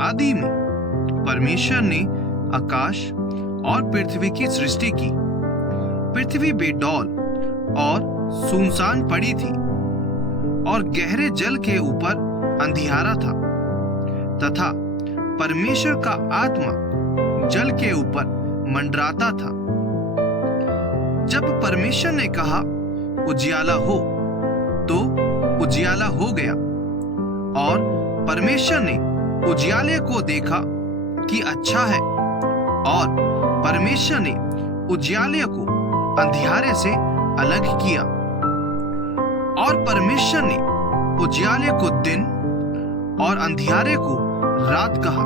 आदि में परमेश्वर ने आकाश और पृथ्वी की सृष्टि की। पृथ्वी बेडौल और सुनसान पड़ी थी और गहरे जल के ऊपर अंधियारा था, तथा परमेश्वर का आत्मा जल के ऊपर मंडराता था। जब परमेश्वर ने कहा उजियाला हो, तो उजियाला हो गया। और परमेश्वर ने उजियाले को देखा कि अच्छा है, और परमेश्वर ने उजियाले को अंधियारे से अलग किया। और परमेश्वर ने उजियाले को दिन और अंधियारे को रात कहा।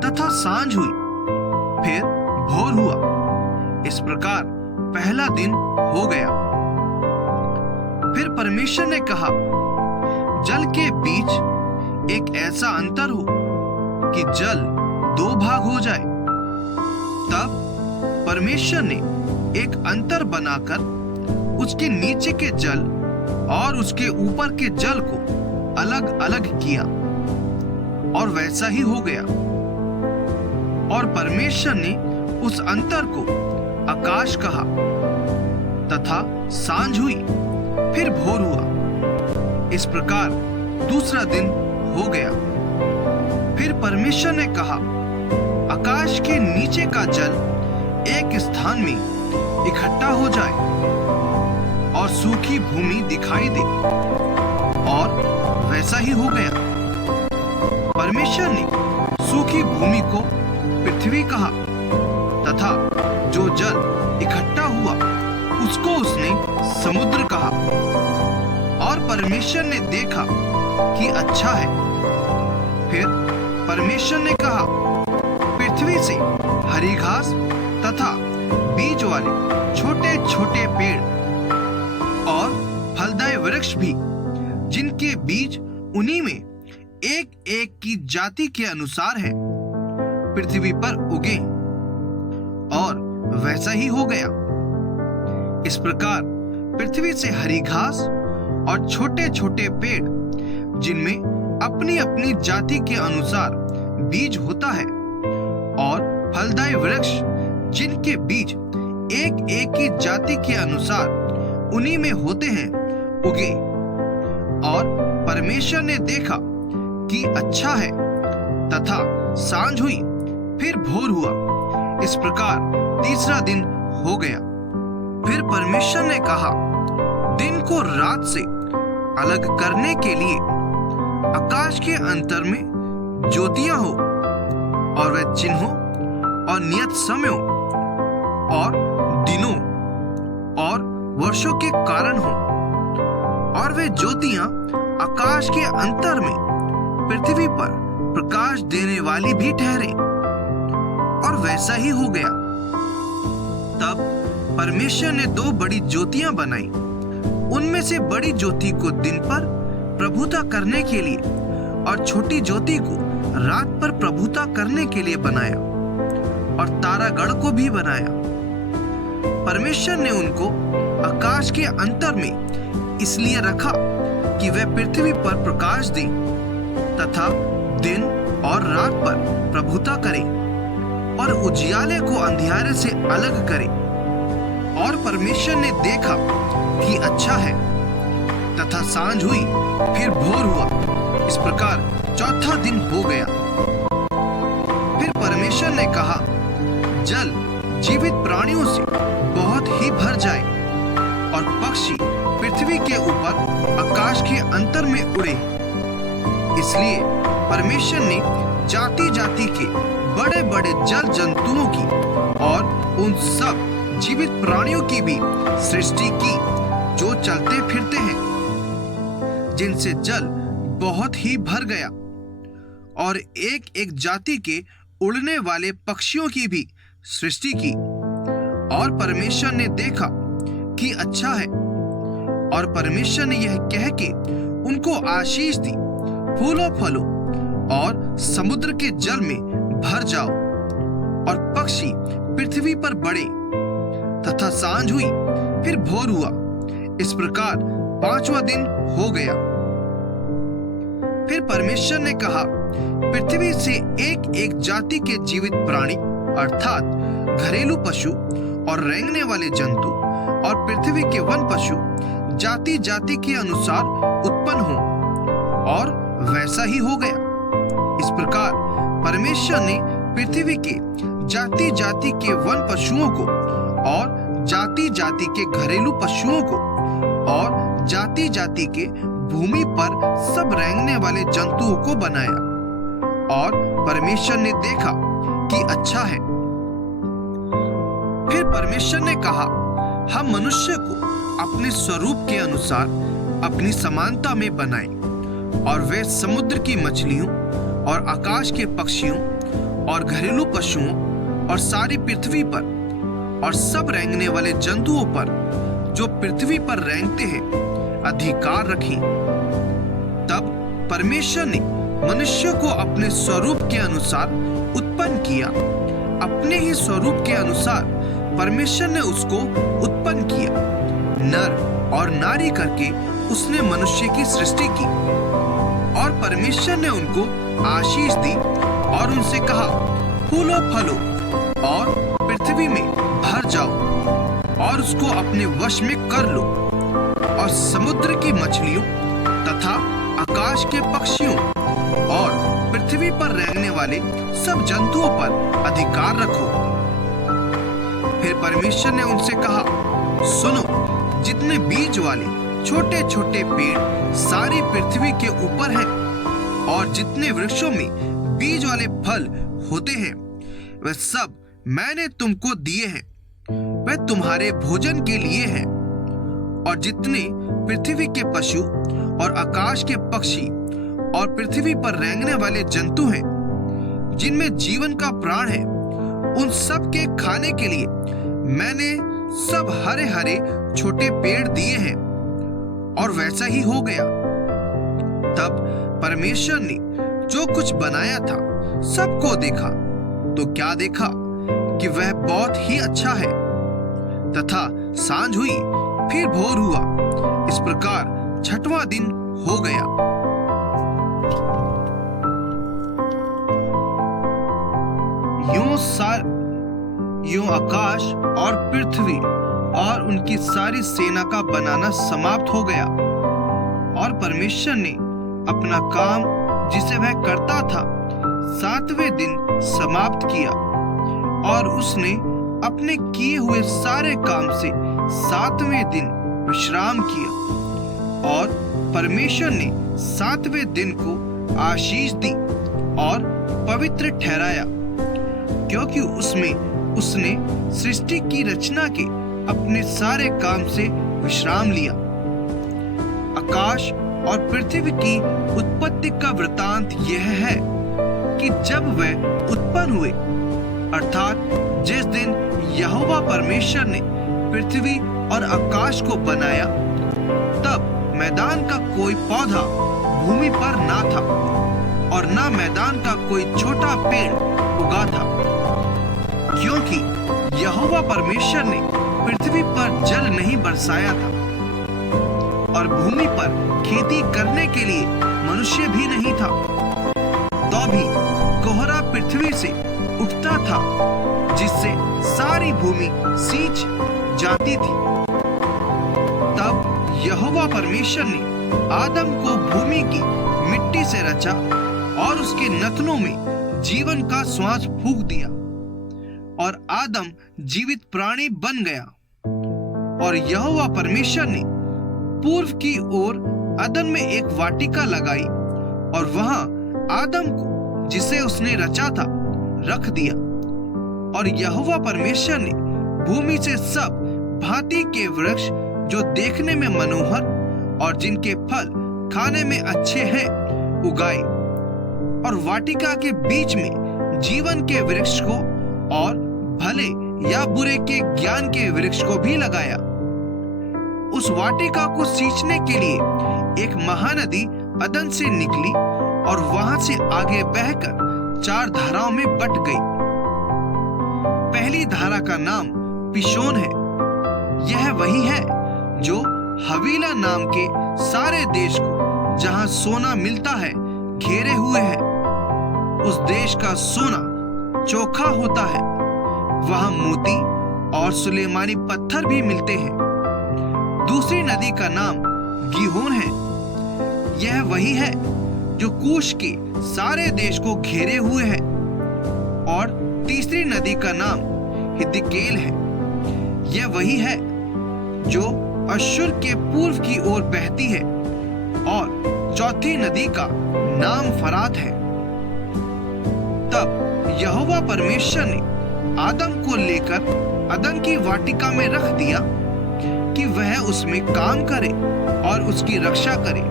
तथा सांझ हुई, फिर भोर हुआ। इस प्रकार पहला दिन हो गया। फिर परमेश्वर ने कहा, जल के बीच एक ऐसा अंतर हो कि जल 2 भाग हो जाए। तब परमेश्वर ने एक अंतर बनाकर उसके नीचे के जल और उसके ऊपर के जल को अलग अलग किया, और वैसा ही हो गया। और परमेश्वर ने उस अंतर को आकाश कहा। तथा सांझ हुई, फिर भोर हुआ। इस प्रकार दूसरा दिन हो गया। फिर परमेश्वर ने कहा, आकाश के नीचे का जल एक स्थान में इकट्ठा हो जाए और सूखी भूमि दिखाई दे, और वैसा ही हो गया। परमेश्वर ने सूखी भूमि को पृथ्वी कहा, तथा जो जल इकट्ठा हुआ उसको उसने समुद्र कहा। और परमेश्वर ने देखा कि अच्छा है। फिर परमेश्वर ने कहा, पृथ्वी से हरी घास तथा बीज वाले छोटे छोटे पेड़ और फलदायी वृक्ष भी, जिनके बीज उन्हीं में एक एक की जाति के अनुसार है, पृथ्वी पर उगे। और वैसा ही हो गया। इस प्रकार पृथ्वी से हरी घास और छोटे छोटे पेड़, जिनमें अपनी अपनी जाति के अनुसार बीज होता है, और फलदायी वृक्ष, जिनके बीज एक एक की जाति के अनुसार उन्हीं में होते हैं, उगे। और परमेश्वर ने देखा कि अच्छा है। तथा सांझ हुई, फिर भोर हुआ। इस प्रकार तीसरा दिन हो गया। फिर परमेश्वर ने कहा, दिन को रात से अलग करने के लिए आकाश के अंतर में ज्योतियां हो, और वे चिन्हों और नियत समयों और दिनों और वर्षों के कारण हो। और वे ज्योतियां आकाश के अंतर में पृथ्वी पर प्रकाश देने वाली भी ठहरे, और वैसा ही हो गया। तब परमेश्वर ने 2 बड़ी ज्योतियां बनाई। उनमें से बड़ी ज्योति को दिन पर प्रभुता करने के लिए, और छोटी ज्योति को रात पर प्रभुता करने के लिए बनाया, और तारागण को भी बनाया। परमेश्वर ने उनको आकाश के अंतर में इसलिए रखा कि वे पृथ्वी पर प्रकाश दें, तथा दिन और रात पर प्रभुता करें, और उजियाले को अंधियारे से अलग करें। और परमेश्वर ने देखा कि अच्छा है। तथा सांझ हुई, फिर भोर हुआ। इस प्रकार चौथा दिन हो गया। फिर परमेश्वर ने कहा, जल जीवित प्राणियों से बहुत ही भर जाए, और पक्षी पृथ्वी के ऊपर आकाश के अंतर में उड़े। इसलिए परमेश्वर ने जाति जाति के बड़े बड़े जल जंतुओं की और उन सब जीवित प्राणियों की भी सृष्टि की, जो चलते फिरते हैं, जिनसे जल बहुत ही भर गया। और एक एक जाति के उड़ने वाले पक्षियों की भी सृष्टि की। और परमेश्वर ने देखा कि अच्छा है। और परमेश्वर ने यह कह के उनको आशीष दी, फूलो फलो और समुद्र के जल में भर जाओ, और पक्षी पृथ्वी पर बढ़े। तथा सांझ हुई, फिर भोर हुआ। इस प्रकार 5वां दिन हो गया। फिर परमेश्वर ने कहा, पृथ्वी से एक एक जाति के जीवित प्राणी अर्थात घरेलू पशु और रेंगने वाले जंतु और पृथ्वी के वन पशु जाति जाति के अनुसार उत्पन्न हो, और वैसा ही हो गया। इस प्रकार परमेश्वर ने पृथ्वी के जाति जाति के वन पशुओं को और जाति जाति के घरेलू पशुओं को और जाति जाति के भूमि पर सब रेंगने वाले जंतुओं को बनाया, और परमेश्वर ने देखा कि अच्छा है। फिर परमेश्वर ने कहा, हम मनुष्य को अपने स्वरूप के अनुसार अपनी समानता में बनाएं, और वे समुद्र की मछलियों और आकाश के पक्षियों और घरेलू पशुओं और सारी पृथ्वी पर और सब रेंगने वाले जंतुओं पर जो पृथ्वी पर रेंगते हैं अधिकार रखें। तब परमेश्वर ने मनुष्य को अपने स्वरूप के अनुसार उत्पन्न किया, अपने ही स्वरूप के अनुसार परमेश्वर ने उसको उत्पन्न किया, नर और नारी करके उसने मनुष्य की सृष्टि की। और परमेश्वर ने उनको आशीष दी और उनसे कहा, फूलो फलो और पृथ्वी में भर जाओ और उसको अपने वश में कर लो, और समुद्र की मछलियों तथा आकाश के पक्षियों और पृथ्वी पर रहने वाले सब जंतुओं पर अधिकार रखो। फिर परमेश्वर ने उनसे कहा, सुनो, जितने बीज वाले छोटे छोटे पेड़ सारी पृथ्वी के ऊपर हैं, और जितने वृक्षों में बीज वाले फल होते हैं, वे सब मैंने तुमको दिए हैं, वे तुम्हारे भोजन के लिए हैं। और जितने पृथ्वी के पशु और आकाश के पक्षी और पृथ्वी पर रेंगने वाले जंतु हैं, जिनमें जीवन का प्राण है, उन सब के खाने के लिए मैंने सब हरे हरे छोटे पेड़ दिए हैं। और वैसा ही हो गया। तब परमेश्वर ने जो कुछ बनाया था सबको देखा, तो क्या देखा कि वह बहुत ही अच्छा है। तथा सांझ हुई, फिर भोर हुआ, इस प्रकार छठवां दिन हो गया। यूं आकाश और पृथ्वी और उनकी सारी सेना का बनाना समाप्त हो गया, और परमेश्वर ने अपना काम जिसे वह करता था 7वें दिन समाप्त किया, और उसने अपने किए हुए सारे काम से 7वें दिन विश्राम किया। और परमेश्वर ने 7वें दिन को आशीष दी और पवित्र ठहराया, क्योंकि उसमें उसने सृष्टि की रचना के अपने सारे काम से विश्राम लिया। आकाश और पृथ्वी की उत्पत्ति का वृतांत यह है कि जब वे उत्पन्न हुए, अर्थात जिस दिन यहोवा परमेश्वर ने पृथ्वी और आकाश को बनाया, तब मैदान का कोई पौधा भूमि पर ना था, और ना मैदान का कोई छोटा पेड़ उगा था, क्योंकि यहोवा परमेश्वर ने पृथ्वी पर जल नहीं बरसाया था, और भूमि पर खेती करने के लिए मनुष्य भी नहीं था। तो भी कोहरा पृथ्वी से उठता था, जिससे सारी भूमि सींच जाती थी। तब यहोवा परमेश्वर ने आदम को भूमि की मिट्टी से रचा और उसके नथनों में जीवन का श्वास फूंक दिया, और आदम जीवित प्राणी बन गया। और यहोवा परमेश्वर ने पूर्व की ओर अदन में एक वाटिका लगाई, और वहां आदम को जिसे उसने रचा था रख दिया। और यहोवा परमेश्वर ने भूमि से सब भांति के वृक्ष जो देखने में मनोहर और जिनके फल खाने में अच्छे हैं उगाए, और वाटिका के बीच में जीवन के वृक्ष को और भले या बुरे के ज्ञान के वृक्ष को भी लगाया। उस वाटिका को सींचने के लिए एक महानदी अदन से निकली और वहां से आगे बहकर 4 धाराओं में बट गई। पहली धारा का नाम पिशोन है। यह वही है जो हवीला नाम के सारे देश को, जहां सोना मिलता है, घेरे हुए हैं। उस देश का सोना चोखा होता है, वहां मोती और सुलेमानी पत्थर भी मिलते हैं। दूसरी नदी का नाम गीहोन है। यह वही है जो कूश के सारे देश को घेरे हुए है। और तीसरी नदी का नाम हिद्देकेल है। यह वही है जो अश्शूर के पूर्व की ओर बहती है। और चौथी नदी का नाम फरात है। तब यहोवा परमेश्वर ने आदम को लेकर अदन की वाटिका में रख दिया कि वह उसमें काम करे और उसकी रक्षा करे।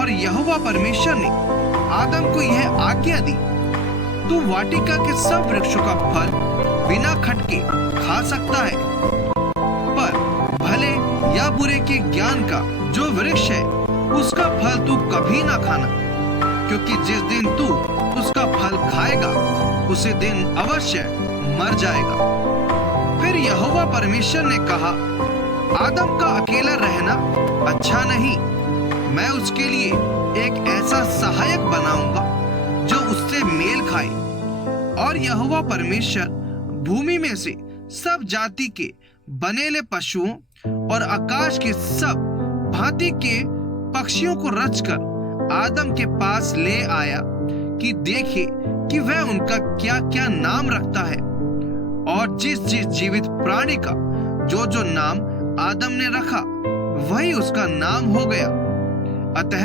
और यहोवा परमेश्वर ने आदम को यह आज्ञा दी, तू वाटिका के सब वृक्षों का फल बिना खटके खा सकता है, पर भले या बुरे के ज्ञान का जो वृक्ष है उसका फल तू कभी ना खाना, क्योंकि जिस दिन तू उसका फल खाएगा उसी दिन अवश्य मर जाएगा। फिर यहोवा परमेश्वर ने कहा, आदम का अकेला रहना अच्छा नहीं, मैं उसके लिए एक ऐसा सहायक बनाऊंगा जो उससे मेल खाए। और यहोवा परमेश्वर भूमि में से सब जाति के बनेले पशुओं और आकाश के सब भांति के पक्षियों को रचकर आदम के पास ले आया कि देखे कि वह उनका क्या क्या नाम रखता है। और जिस जिस जीवित प्राणी का जो जो नाम आदम ने रखा वही उसका नाम हो गया। अतः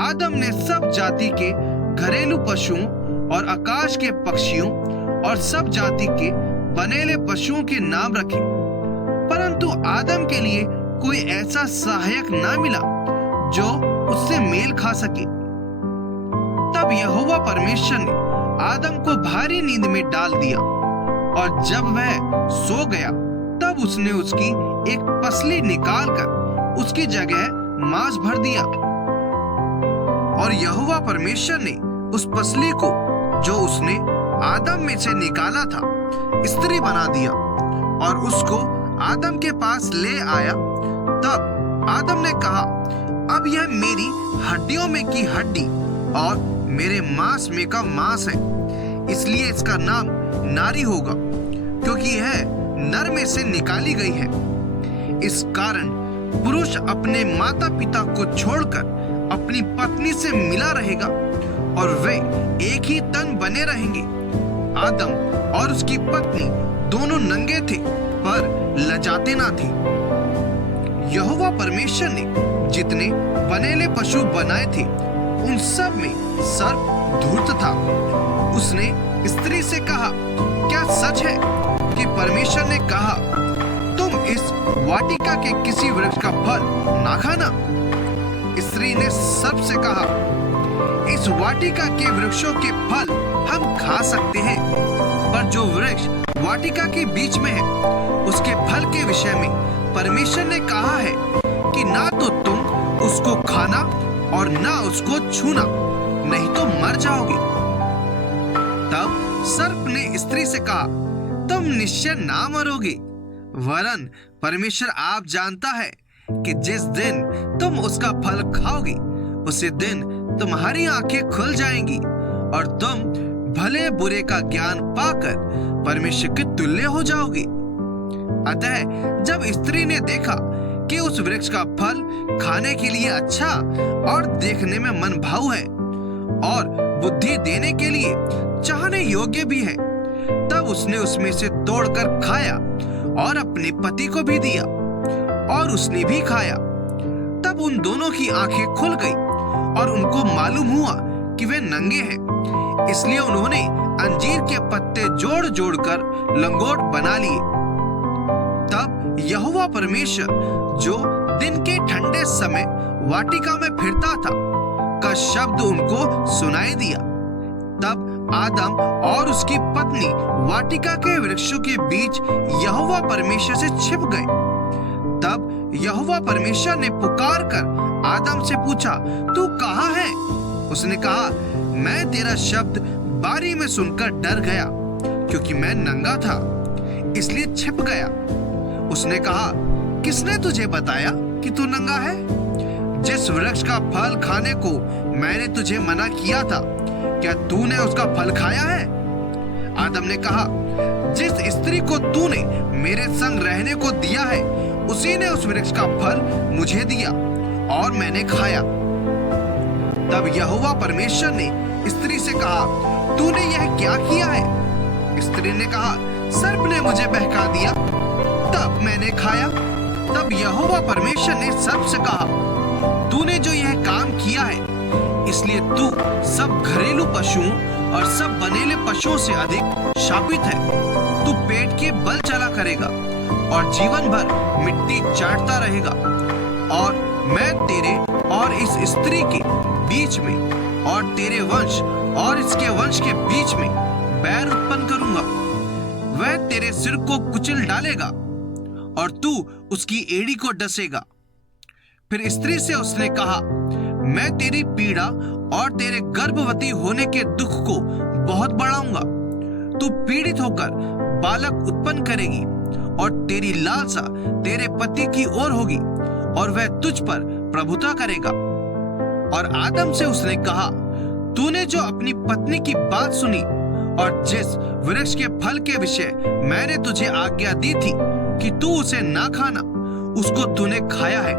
आदम ने सब जाति के घरेलू पशुओं और आकाश के पक्षियों और सब जाति के बनेले पशुओं के नाम रखे, परंतु आदम के लिए कोई ऐसा सहायक ना मिला जो उससे मेल खा सके। तब यहोवा परमेश्वर ने आदम को भारी नींद में डाल दिया, और जब वह सो गया तब उसने उसकी एक पसली निकालकर उसकी जगह मांस भर दिया। और यहोवा परमेश्वर ने उस पसली को जो उसने आदम में से निकाला था स्त्री बना दिया और उसको आदम के पास ले आया। तब आदम ने कहा, अब यह मेरी हड्डियों में की हड्डी और मेरे मांस में का मांस है, इसलिए इसका नाम नारी होगा, क्योंकि यह नर में से निकाली गई है। इस कारण पुरुष अपने माता पिता को छोड़कर अपनी पत्नी से मिला रहेगा और वे एक ही तन बने रहेंगे। आदम और उसकी पत्नी दोनों नंगे थे पर लजाते ना थे। यहोवा परमेश्वर ने जितने बनेले पशु बनाए थे उन सब में सर्प धूर्त था। उसने स्त्री से कहा, क्या सच है कि परमेश्वर ने कहा, तुम इस वाटिका के किसी वृक्ष का फल ना खाना? स्त्री ने सर्प से कहा, इस वाटिका के वृक्षों के फल हम खा सकते हैं, पर जो वृक्ष वाटिका के बीच में है उसके फल के विषय में परमेश्वर ने कहा है कि ना तो तुम उसको खाना और ना उसको छूना, नहीं तो मर जाओगे। तब सर्प ने स्त्री से कहा, तुम निश्चय ना मरोगे, वरन परमेश्वर आप जानता है कि जिस दिन तुम उसका फल खाओगे उसी दिन तुम्हारी आंखें खुल जाएंगी और तुम भले बुरे का ज्ञान पाकर परमेश्वर के तुल्य हो जाओगे। अतः जब स्त्री ने देखा कि उस वृक्ष का फल खाने के लिए अच्छा और देखने में मनभाऊ है और बुद्धि देने के लिए चाहने योग्य भी है, तब उसने उसमें से तोड़कर खाया और अपने पति को भी दिया और उसने भी खाया। तब उन दोनों की आंखें खुल गई और उनको मालूम हुआ कि वे नंगे हैं, इसलिए उन्होंने अंजीर के पत्ते जोड़ जोड़कर लंगोट बना लिए। तब यहोवा परमेश्वर जो दिन के ठंडे समय वाटिका में फिरता था का शब्द उनको सुनाई दिया। तब आदम और उसकी पत्नी वाटिका के वृक्षों के बीच यहोवा परमेश्वर से छिप गए। तब यहोवा परमेश्वर ने पुकार कर आदम से पूछा, तू कहाँ है? उसने कहा, मैं तेरा शब्द बारी में सुनकर डर गया, क्योंकि मैं नंगा था, इसलिए छिप गया। उसने कहा, किसने तुझे बताया कि तू नंगा है? जिस वृक्ष का फल खाने को मैंने तुझे मना किया था, क्या तूने उसका फल खाया है? आदम ने कहा, जिस स्त्री को तूने मेरे संग रहने को दिया है, उसी ने उस वृक्ष का फल मुझे दिया और मैंने खाया। तब यहोवा परमेश्वर ने स्त्री से कहा, तूने यह क्या किया है? स्त्री ने कहा, सर्प ने मुझे बहका दिया, तब मैंने खाया। तब यहोवा परमेश्वर ने सर्प से कहा, तूने जो यह काम किया है, इसलिए तू सब घरेलू पशुओं और सब बनेले पशुओं से अधिक शापित है। तू पेट के बल चला करेगा और जीवन भर मिट्टी चाटता रहेगा। और मैं तेरे और इस स्त्री के बीच में और तेरे वंश और इसके वंश के बीच में बैर उत्पन्न करूंगा। वह तेरे सिर को कुचल डालेगा और तू उसकी एड़ी को डसेगा। फिर स्त्री से उसने कहा, मैं तेरी पीड़ा और तेरे गर्भवती होने के दुख को बहुत बढ़ाऊंगा। तू पीड़ित होकर बालक उत्पन्न करेगी और तेरी लालसा तेरे पति की ओर होगी और वह तुझ पर प्रभुता करेगा। और आदम से उसने कहा, तूने जो अपनी पत्नी की बात सुनी और जिस वृक्ष के फल के विषय मैंने तुझे आज्ञा दी थी कि तू उसे ना खाना, उसको तूने खाया है,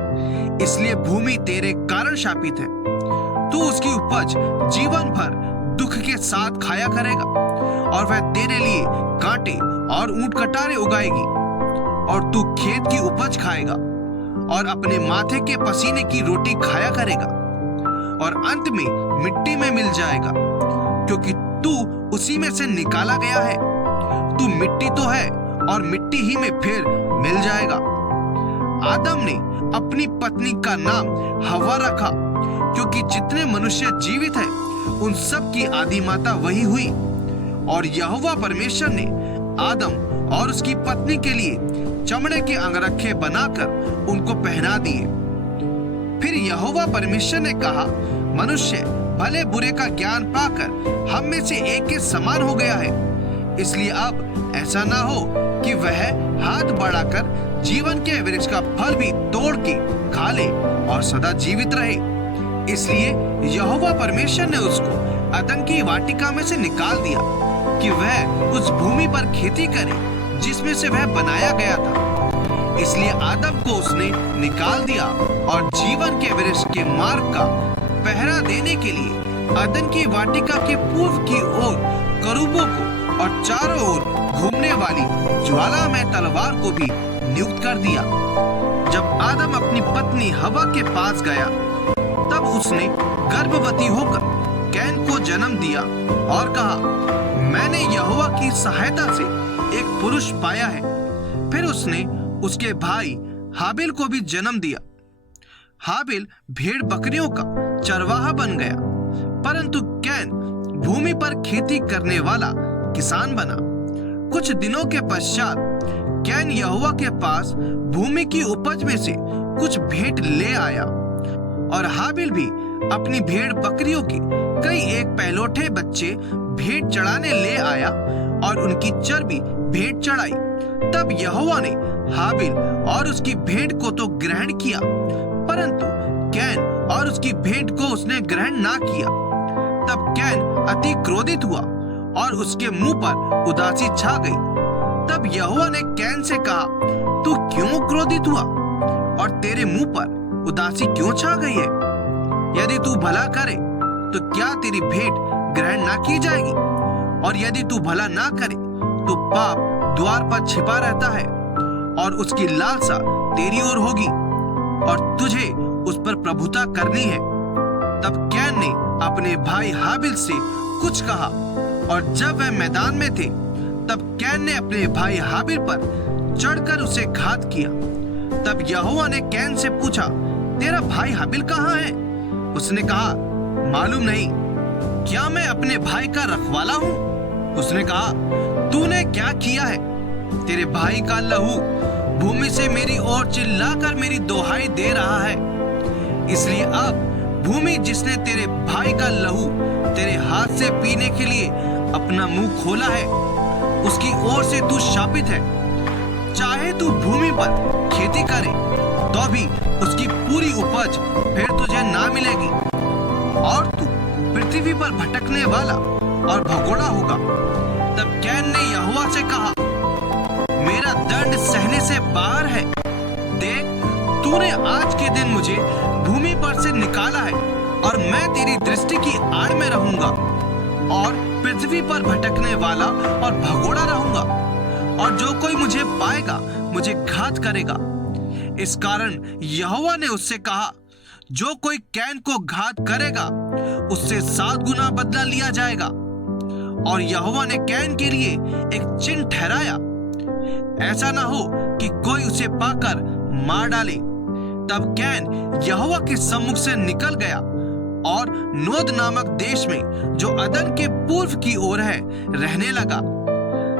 इसलिए भूमि तेरे कारण शापित है। तू उसकी उपज जीवन भर दुख के साथ खाया करेगा और वह तेरे लिए कांटे और ऊंट कटारे उगाएगी। और तू खेत की उपज खाएगा और अपने माथे के पसीने की रोटी खाया करेगा और अंत में मिट्टी में मिल जाएगा, क्योंकि तू उसी में से निकाला गया है। तू मिट्टी तो है और मिट्टी ही में फिर मिल जाएगा। आदम ने अपनी पत्नी का नाम हव्वा रखा, क्योंकि जितने मनुष्य जीवित हैं, उन सब की आदि माता वही हुई। और यहोवा परमेश्वर ने आदम और उसकी पत्नी के लिए चमड़े के अंगरखे बनाकर उनको पहना दिए। फिर यहोवा परमेश्वर ने कहा, मनुष्य भले बुरे का ज्ञान पाकर हम में से एक के समान हो गया है, इसलिए अब ऐसा ना हो कि वह हाथ बढ़ाकर जीवन के वृक्ष का फल भी तोड़ के खा ले और सदा जीवित रहे। इसलिए यहोवा परमेश्वर ने उसको अदन की वाटिका में से निकाल दिया कि वह उस भूमि पर खेती करे जिसमें से वह बनाया गया था। इसलिए आदम को उसने निकाल दिया और जीवन के वृक्ष के मार्ग का पहरा देने के लिए अदन की वाटिका के पूर्व की ओर करूबों को और चारों ओर घूमने वाली ज्वालामय तलवार को भी नियुक्त कर दिया। जब आदम अपनी पत्नी हव्वा के पास गया, तब उसने गर्भवती होकर कैन को जन्म दिया और कहा, मैंने यहोवा की सहायता से एक पुरुष पाया है। फिर उसने उसके भाई हाबिल को भी जन्म दिया। हाबिल भेड़ बकरियों का चरवाहा बन गया, परंतु कैन भूमि पर खेती करने वाला किसान बना। कुछ दिनों के पश्चात कैन यहोवा के पास भूमि की उपज में से कुछ भेंट ले आया और हाबिल भी अपनी भेड़ बकरियों के कई एक पहलौठे बच्चे भेंट चढ़ाने ले आया और उनकी चर्बी भेंट चढ़ाई। तब यहोवा ने हाबिल और उसकी भेंट को तो ग्रहण किया, परंतु कैन और उसकी भेंट को उसने ग्रहण ना किया। तब कैन अति क्रोधित हुआ और उसके मुंह पर उदासी छा गई। तब यहोवा ने कैन से कहा, तू क्यों क्रोधित हुआ और तेरे मुंह पर उदासी क्यों छा गई है? यदि तू भला करे तो क्या तेरी भेंट ग्रहण ना की जाएगी? और यदि तू भला ना करे तो पाप द्वार पर छिपा रहता है और उसकी लालसा तेरी ओर होगी और तुझे उस पर प्रभुता करनी है। तब कैन ने अपने भाई हाबिल से कुछ कहा और जब वह मैदान में थे, तब कैन ने अपने भाई हाबिल पर चढ़कर उसे घात किया। तब यहोवा ने कैन से पूछा, तेरा भाई हाबिल कहाँ है? उसने कहा, मालूम नहीं, क्या मैं अपने भाई का रखवाला हूँ? उसने कहा, तूने क्या किया है? तेरे भाई का लहू भूमि से मेरी ओर चिल्लाकर मेरी दोहाई दे रहा है। इसलिए अब भूमि जिसने तेरे भाई का लहू तेरे हाथ से पीने के लिए अपना मुंह खोला है, उसकी ओर से तू शापित है। चाहे तू भूमि पर खेती करे तो भी उसकी पूरी उपज फिर तुझे ना मिलेगी। और तू पृथ्वी पर भटकने वाला और भगोड़ा होगा। तब कैन ने यहोवा से कहा, मेरा दंड सहने से बाहर है। देख, तूने आज के दिन मुझे भूमि पर से निकाला है और मैं तेरी दृष्टि की आड़ में रहूंगा और पृथ्वी पर भटकने वाला और भगोड़ा रहूंगा, और जो कोई मुझे पाएगा मुझे घात करेगा। इस कारण यहोवा ने उससे कहा, जो कोई कैन को घात करेगा उससे 7 गुना बदला लिया जाएगा। और यहोवा ने कैन के लिए एक चिन्ह ठहराया, ऐसा ना हो कि कोई उसे पाकर मार डाले। तब कैन यहोवा के सम्मुख से निकल गया और नोद नामक देश में, जो अदन के पूर्व की ओर है, रहने लगा।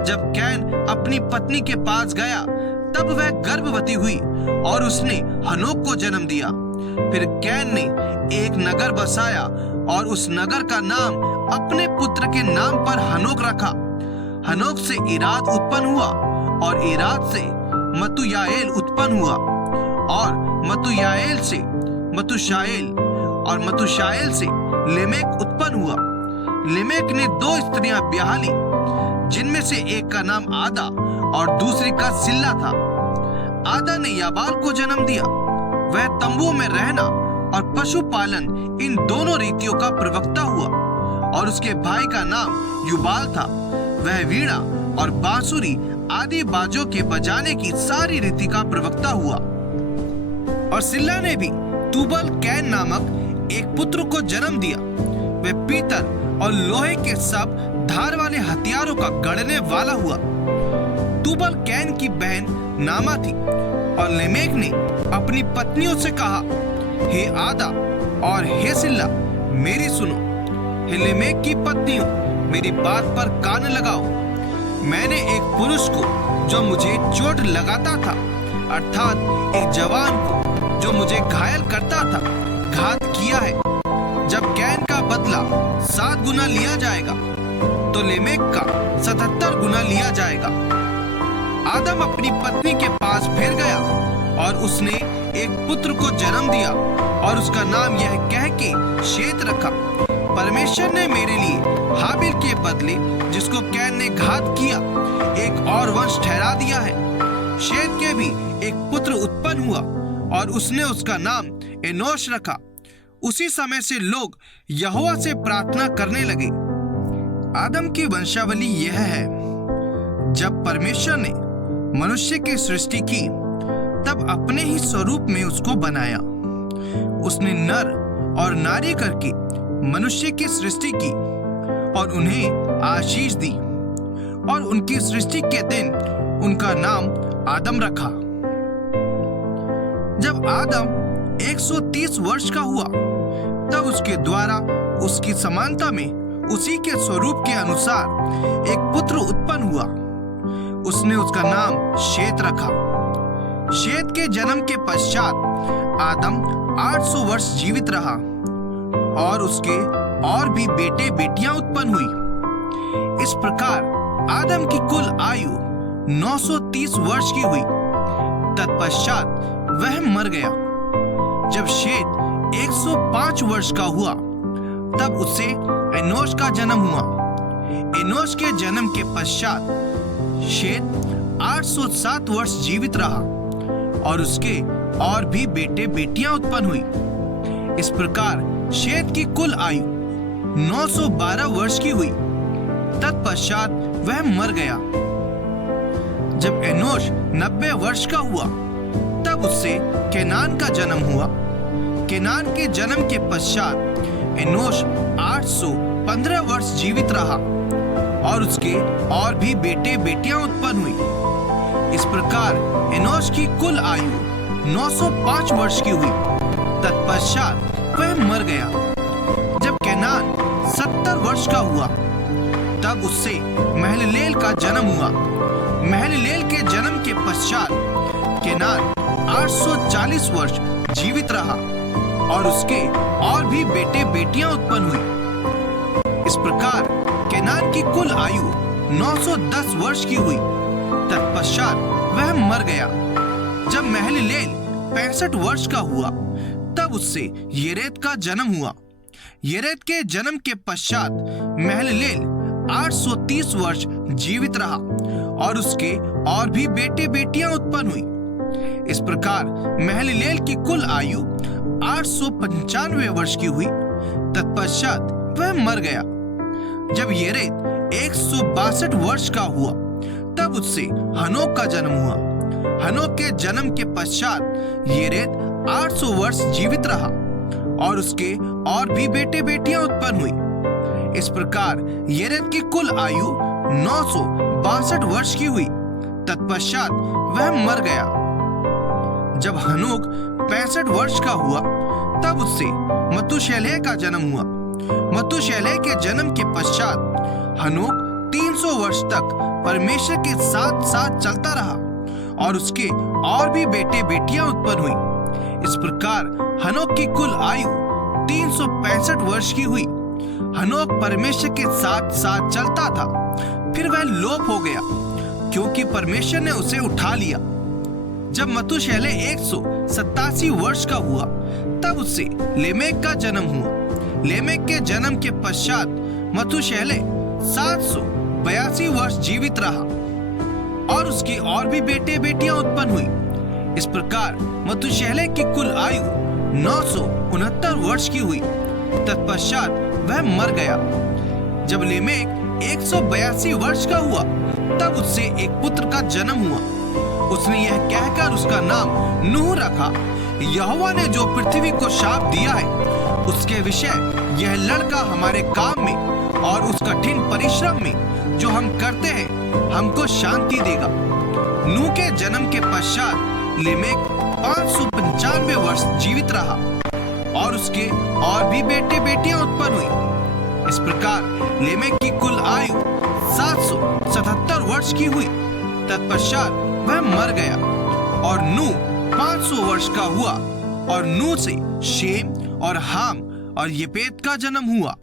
जब कैन अपनी पत्नी के पास गया तब वह गर्भवती हुई और उसने हनोक को जन्म दिया। फिर कैन ने एक नगर बसाया और उस नगर का नाम अपने पुत्र के नाम पर हनोक रखा। हनोक से इराद उत्पन्न हुआ और इराद से मतुयाएल उत्पन्न हुआ और मतुयाएल से मतुशाएल और मतुशाएल से लेमेक उत्पन्न हुआ। लेमेक ने 2 स्त्रियां ब्याह ली, जिनमें से एक का नाम आदा और दूसरी का सिल्ला था। आदा ने याबाल को जन्म दिया। वह तंबुओं में रहना और पशुपालन इन दोनों रीतियों का प्रवक्ता हुआ। और उसके भाई का नाम युबाल था। वह वीणा और बांसुरी आदि बाजों के बजाने की सारी रीति का प्रवक्ता हुआ। और सिल्ला ने भी तुबल कैन नामक एक पुत्र को जन्म दिया। वह पीतल और लोहे के सब धार वाले हथियारों का गढ़ने वाला हुआ। तुबल कैन की बहन नामा थी। और लेमेक ने अपनी पत्नियों से कहा, हे आदा और हे सिल्ला, मेरी सुनो। हे लेमेक की पत्नियों, मेरी बात पर कान लगाओ। मैंने एक पुरुष को जो मुझे चोट लगाता था, अर्थात एक जवान को जो मुझे घायल करता था, घात किया है। जब कैन का बदला 7 गुना लिया जाएगा तो लेमेक का 77 गुना लिया जाएगा। आदम अपनी पत्नी के पास फिर गया और उसने एक पुत्र को जन्म दिया और उसका नाम यह कह के शेत रखा, परमेश्वर ने मेरे लिए हाबिल के बदले, जिसको कैन ने घात किया, एक और वंश ठहरा दिया है। शेत के भी एक पुत्र उत्पन्न हुआ और उसने उसका नाम एनोश रखा। उसी समय से लोग यहोवा से प्रार्थना करने लगे। आदम की वंशावली यह है, जब परमेश्वर ने मनुष्य की सृष्टि की तब अपने ही स्वरूप में उसको बनाया। उसने नर और नारी करके मनुष्य की सृष्टि की और उन्हें आशीष दी और उनकी सृष्टि के दिन उनका नाम आदम रखा। जब आदम 130 वर्ष का हुआ तब उसके द्वारा उसकी समानता में उसी के स्वरूप के अनुसार एक पुत्र उत्पन्न हुआ। उसने उसका नाम शेत रखा। शेत के जन्म के पश्चात आदम 800 वर्ष जीवित रहा और उसके और भी बेटे बेटियां उत्पन्न हुई। इस प्रकार आदम की कुल आयु 930 वर्ष की हुई। तत्पश्चात वह मर गया। जब शेत 105 वर्ष का हुआ तब उससे एनोश का जन्म हुआ। एनोश के जन्म के पश्चात शेत 807 वर्ष जीवित रहा और उसके और भी बेटे बेटियां उत्पन्न हुई। इस प्रकार शेत की कुल आयु 912 वर्ष की हुई। तत्पश्चात वह मर गया। जब एनोश 90 वर्ष का हुआ तब उससे केनान का जन्म हुआ। केनान के जन्म के पश्चात एनोश 815 वर्ष जीवित रहा और उसके और भी बेटे बेटियां उत्पन्न हुई। इस प्रकार एनोश की कुल आयु 905 वर्ष की हुई। तत्पश्चात वह मर गया। जब केनान 70 वर्ष का हुआ तब उससे महललेल का जन्म हुआ। महललेल के जन्म के पश्चात केनान 840 वर्ष जीवित रहा और उसके और भी बेटे बेटियां उत्पन्न हुई। इस प्रकार केनान की कुल आयु 910 वर्ष की हुई। तत्पश्चात वह मर गया। जब महललेल 65 वर्ष का हुआ तब उससे येरेद का जन्म हुआ। येरेद के जन्म के पश्चात महललेल 830 वर्ष जीवित रहा और उसके और भी बेटे बेटियां उत्पन्न हुई। इस प्रकार महललेल की कुल आयु 895 वर्ष की हुई। तत्पश्चात वह मर गया। जब येरेद 162 वर्ष का हुआ तब उससे हनोक का जन्म हुआ। हनोक के जन्म के पश्चात येरेद 800 वर्ष जीवित रहा और उसके और भी बेटे बेटियां उत्पन्न हुई। इस प्रकार येरेद की कुल आयु 962 वर्ष की हुई। तत्पश्चात वह मर गया। जब हनोक 65 वर्ष का हुआ तब उससे मतूशेलह का जन्म हुआ। मतूशेलह के जन्म के पश्चात हनोक 300 वर्ष तक परमेश्वर के साथ साथ चलता रहा और उसके और भी बेटे बेटियां उत्पन्न हुई। इस प्रकार हनोक की कुल आयु 365 वर्ष की हुई। हनोक परमेश्वर के साथ साथ चलता था, फिर वह लोप हो गया क्योंकि परमेश्वर ने उसे उठा लिया। जब मतूशेलह 187 वर्ष का हुआ तब उससे लेमेक का जन्म हुआ। लेमेक के जन्म के पश्चात मतूशेलह 782 वर्ष जीवित रहा और उसके और भी बेटे बेटियां उत्पन्न हुई। इस प्रकार मतूशेलह की कुल आयु 969 वर्ष की हुई। तत्पश्चात वह मर गया। जब लेमेक 182 वर्ष का हुआ तब उससे एक पुत्र का जन्म हुआ। उसने यह कहकर उसका नाम नूह रखा, यहोवा ने जो पृथ्वी को शाप दिया है उसके विषय यह लड़का हमारे काम में और उस कठिन परिश्रम में जो हम करते हैं हमको शांति देगा। नूह के जन्म के पश्चात लेमेक 595 वर्ष जीवित रहा और उसके और भी बेटे बेटियां उत्पन्न हुई। इस प्रकार लेमेक की कुल आयु 777 वर्ष की हुई। तत्पश्चात वह मर गया और नूह 500 वर्ष का हुआ और नूह से शेम और हाम और येपेत का जन्म हुआ।